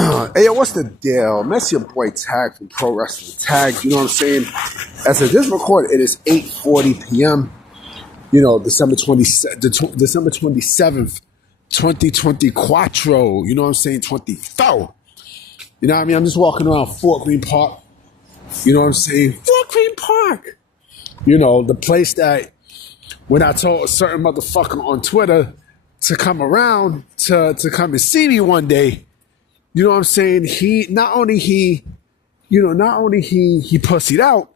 Hey, yo, what's the deal? That's your boy Tag from Pro Wrestling Tag. You know what I'm saying? As of this record, it is 8:40 p.m. You know, December 27th, 2024. You know what I'm saying? 24. You know what I mean? I'm just walking around Fort Greene Park. You know what I'm saying? Fort Greene Park. You know, the place that when I told a certain motherfucker on Twitter to come around to come and see me one day, you know what I'm saying? He pussied out,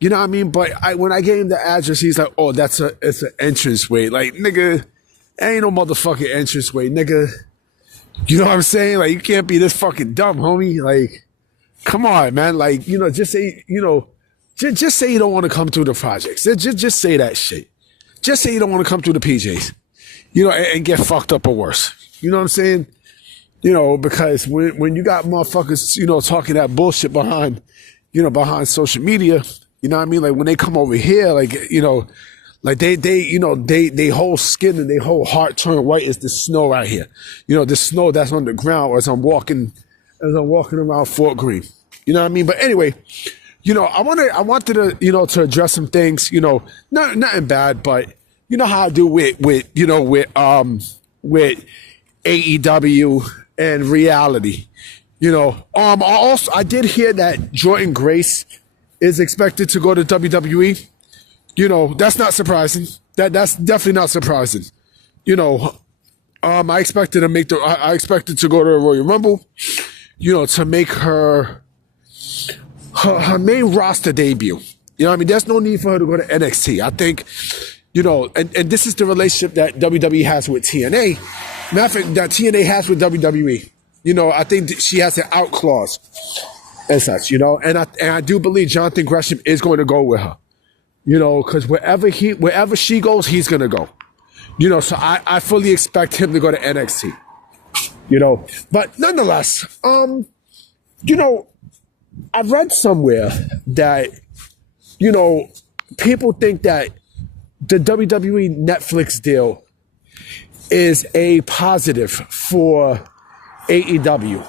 you know what I mean? But when I gave him the address, he's like, oh, it's an entranceway. Like, nigga, ain't no motherfucking entranceway, nigga. You know what I'm saying? Like, you can't be this fucking dumb, homie. Like, come on, man. Like, you know, just say, you know, just say you don't want to come through the projects. Just say that shit. Just say you don't want to come through the PJs, you know, and get fucked up or worse. You know what I'm saying? You know, because when you got motherfuckers, you know, talking that bullshit behind social media, you know what I mean? Like when they come over here, like, you know, like they whole skin and they whole heart turn white as the snow out here. You know, the snow that's on the ground as I'm walking around Fort Greene. You know what I mean? But anyway, you know, I wanted to, you know, to address some things, you know, nothing bad, but you know how I do with AEW and reality. You know, I did hear that Jordan Grace is expected to go to WWE. You know, that's not surprising. That's definitely not surprising. You know, I expected to go to the Royal Rumble, you know, to make her main roster debut. You know what I mean? There's no need for her to go to NXT. I think, you know, and this is the relationship that WWE has with TNA. Matter of fact, that TNA has with WWE. You know, I think she has an out clause and such, you know, and I do believe Jonathan Gresham is going to go with her. You know, because wherever she goes, he's going to go. You know, so I fully expect him to go to NXT. You know, but nonetheless, you know, I read somewhere that, you know, people think that the WWE Netflix deal is a positive for AEW.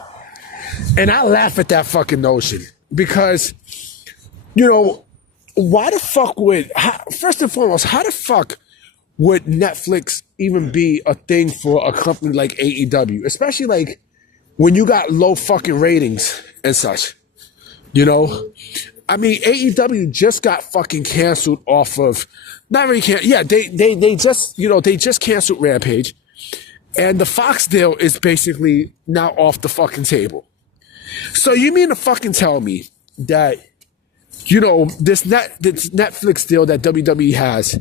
And I laugh at that fucking notion because, you know, first and foremost, how the fuck would Netflix even be a thing for a company like AEW? Especially like when you got low fucking ratings and such. You know, I mean, AEW just got fucking canceled off of, not really canceled. Yeah, they just canceled Rampage, and the Fox deal is basically now off the fucking table. So you mean to fucking tell me that, you know, this Netflix deal that WWE has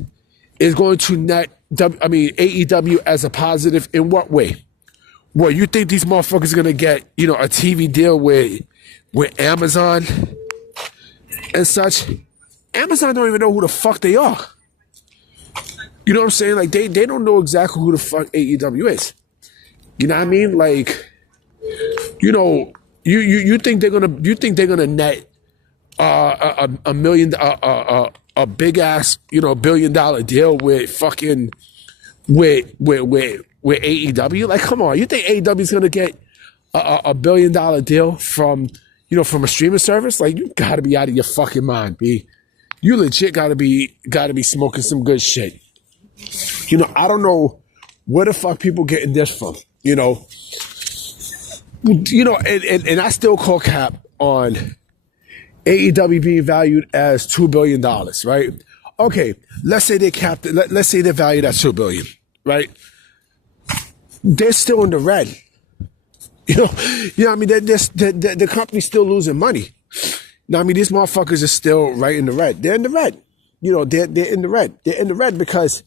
is going to AEW as a positive in what way? Well, you think these motherfuckers are gonna get, you know, a TV deal with Amazon and such? Amazon don't even know who the fuck they are. You know what I'm saying? Like they don't know exactly who the fuck AEW is. You know what I mean? Like, you know, you think they're gonna net a big ass, you know, $1 billion deal with fucking with AEW? Like, come on, you think AEW is gonna get a $1 billion deal from, you know, from a streaming service? Like, you gotta be out of your fucking mind, B. You legit gotta be smoking some good shit. You know, I don't know where the fuck people getting this from. You know, and I still call cap on AEW being valued as $2 billion, right? Okay, let's say they capped it. Let's say they're valued at $2 billion, right? They're still in the red. You know what I mean? The company's still losing money. Now, I mean, these motherfuckers are still right in the red. They're in the red. You know, they're in the red. They're in the red because,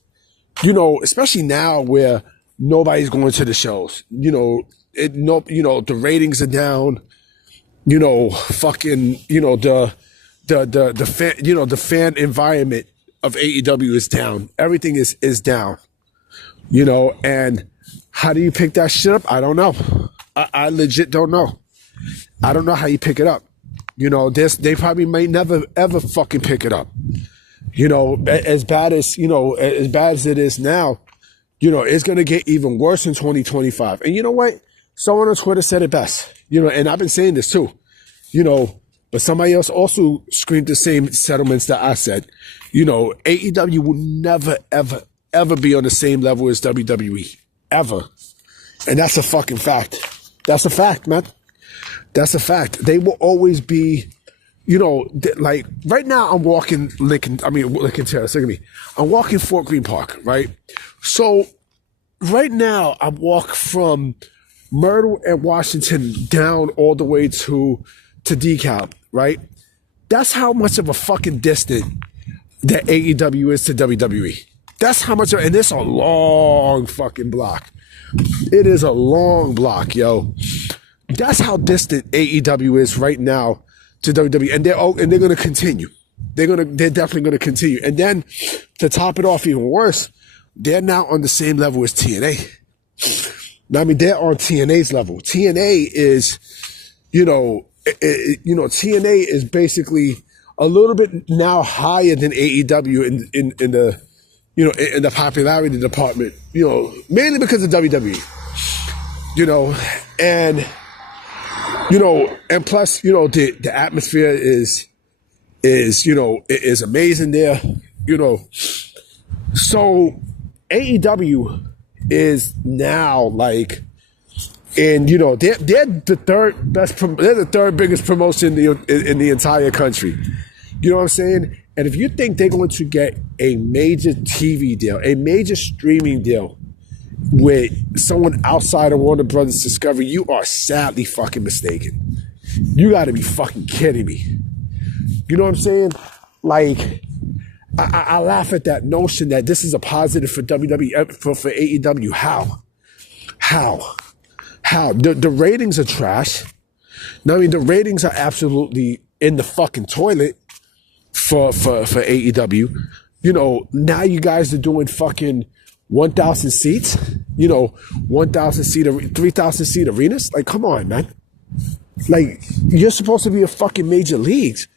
you know, especially now where nobody's going to the shows. You know, the ratings are down. You know, fucking, you know, the fan, you know, the fan environment of AEW is down. Everything is down. You know, and how do you pick that shit up? I don't know. I legit don't know. I don't know how you pick it up. You know, they probably may never ever fucking pick it up. You know, as bad as it is now, you know, it's gonna get even worse in 2025. And you know what? Someone on Twitter said it best, and I've been saying this too, but somebody else also screamed the same settlements that I said. AEW will never, ever, ever be on the same level as WWE. Ever. And that's a fucking fact. That's a fact, man. That's a fact. They will always be, like right now I'm walking Lincoln Terrace, look at me. I'm walking Fort Greene Park, right? So right now I walk from Myrtle and Washington down all the way to DeKalb, right? That's how much of a fucking distance that AEW is to WWE. That's how much, and it's a long fucking block. It is a long block, yo. That's how distant AEW is right now to WWE, and they're going to continue. They're definitely going to continue. And then to top it off even worse, they're now on the same level as TNA. I mean, they're on TNA's level. TNA is, TNA is basically a little bit now higher than AEW in the popularity department, mainly because of WWE, and plus, the atmosphere is amazing there, so AEW is now like, and they're the third biggest promotion in the entire country. You know what I'm saying? And if you think they're going to get a major TV deal, a major streaming deal with someone outside of Warner Brothers Discovery, you are sadly fucking mistaken. You got to be fucking kidding me. You know what I'm saying? Like, I laugh at that notion that this is a positive for WWE, for AEW. How? The ratings are trash. I mean, the ratings are absolutely in the fucking toilet for AEW. Now you guys are doing fucking 1,000 seats, 1,000 seat, 3,000 seat arenas. Like, come on, man. Like, you're supposed to be a fucking major leagues.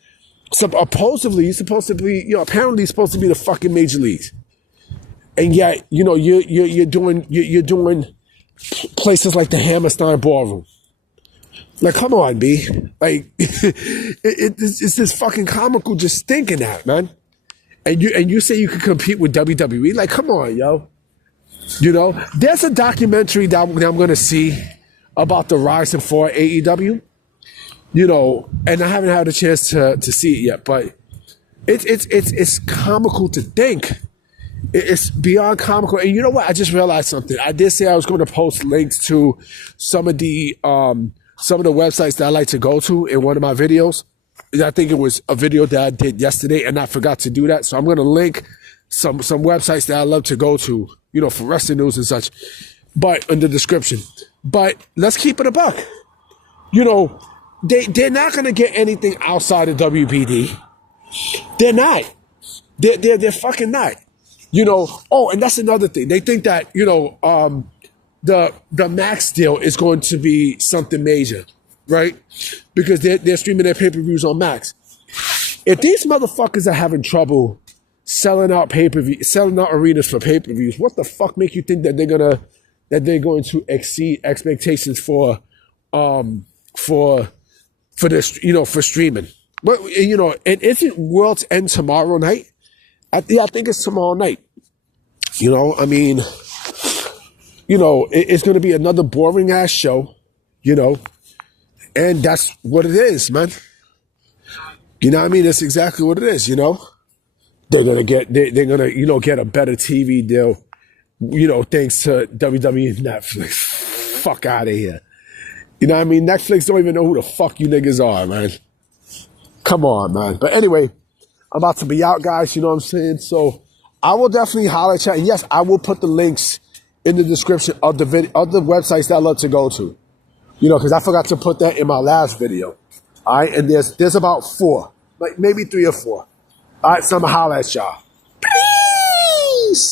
So supposedly, you're supposed to be, apparently you're supposed to be the fucking major leagues. And yet, you're doing places like the Hammerstein Ballroom. Like, come on, B. Like, it's this fucking comical just thinking that, man. And you say you can compete with WWE? Like, come on, yo. There's a documentary that I'm going to see about the rise and fall of AEW. And I haven't had a chance to see it yet, but it's comical to think. It's beyond comical. And you know what? I just realized something. I did say I was going to post links to some of the websites that I like to go to in one of my videos. I think it was a video that I did yesterday, and I forgot to do that. So I'm going to link some websites that I love to go to, for wrestling news and such, but in the description. But let's keep it a buck. They're not going to get anything outside of WBD. They're not. They're fucking not. Oh, and that's another thing. They think that, the Max deal is going to be something major, right? Because they're streaming their pay-per-views on Max. If these motherfuckers are having trouble selling out arenas for pay-per-views, what the fuck make you think that they're going to exceed expectations for this, for streaming? But and isn't World's End tomorrow night? I think it's tomorrow night. It's going to be another boring ass show, and that's what it is, man. That's exactly what it is, They're going to get a better TV deal, thanks to WWE and Netflix. Fuck out of here. Netflix don't even know who the fuck you niggas are, man. Come on, man. But anyway, I'm about to be out, guys. You know what I'm saying? So I will definitely holler at you. And yes, I will put the links in the description of the websites that I love to go to. Because I forgot to put that in my last video. All right, and there's about 4, like maybe 3 or 4. All right, so I'm gonna holler at y'all.